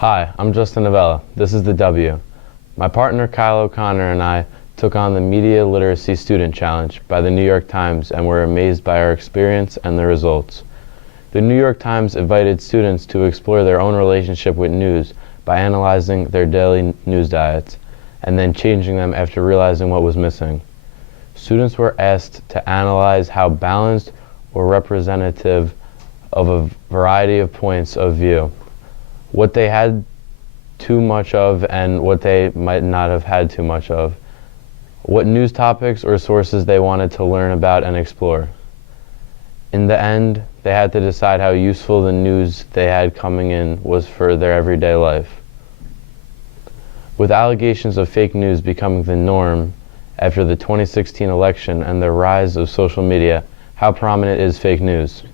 Hi, I'm Justin Novella. This is the W. My partner Kyle O'Connor and I took on the Media Literacy Student Challenge by the New York Times and were amazed by our experience and the results. The New York Times invited students to explore their own relationship with news by analyzing their daily news diets and then changing them after realizing what was missing. Students were asked to analyze how balanced or representative of a variety of points of view, what they had too much of and what they might not have had too much of, what news topics or sources they wanted to learn about and explore. In the end, they had to decide how useful the news they had coming in was for their everyday life. With allegations of fake news becoming the norm after the 2016 election and the rise of social media, how prominent is fake news?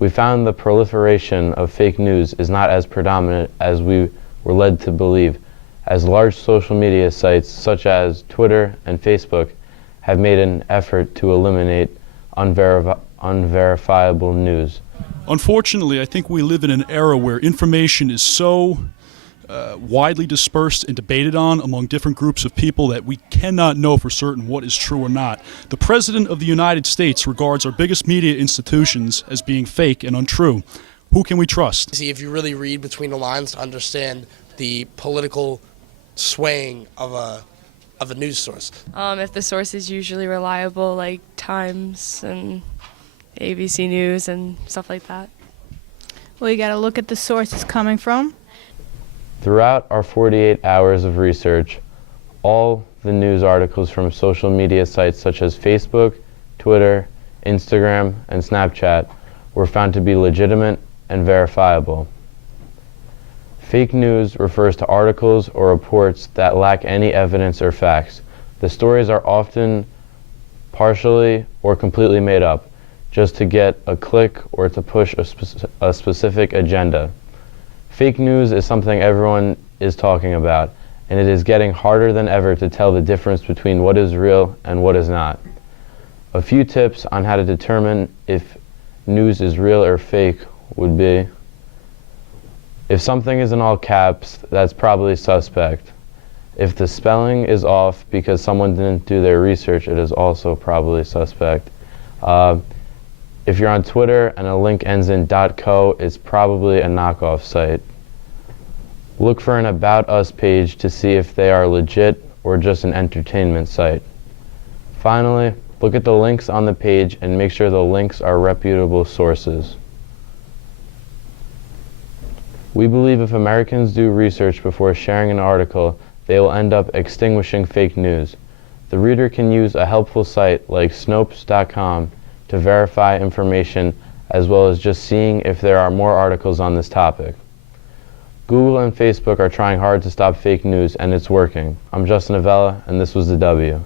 We found the proliferation of fake news is not as predominant as we were led to believe, as large social media sites such as Twitter and Facebook have made an effort to eliminate unverifiable news. Unfortunately, I think we live in an era where information is so widely dispersed and debated on among different groups of people that we cannot know for certain what is true or not. The President of the United States regards our biggest media institutions as being fake and untrue. Who can we trust? See, if you really read between the lines to understand the political swaying of a news source. If the source is usually reliable, like Times and ABC News and stuff like that. Well, you got to look at the source it's coming from. Throughout our 48 hours of research, all the news articles from social media sites such as Facebook, Twitter, Instagram, and Snapchat were found to be legitimate and verifiable. Fake news refers to articles or reports that lack any evidence or facts. The stories are often partially or completely made up, just to get a click or to push a specific agenda. Fake news is something everyone is talking about, and it is getting harder than ever to tell the difference between what is real and what is not. A few tips on how to determine if news is real or fake would be: if something is in all caps, that's probably suspect. If the spelling is off because someone didn't do their research, it is also probably suspect. If you're on Twitter and a link ends in .co, it's probably a knockoff site. Look for an About Us page to see if they are legit or just an entertainment site. Finally, look at the links on the page and make sure the links are reputable sources. We believe if Americans do research before sharing an article, they will end up extinguishing fake news. The reader can use a helpful site like Snopes.com to verify information, as well as just seeing if there are more articles on this topic. Google and Facebook are trying hard to stop fake news, and it's working. I'm Justin Novella, and this was the W.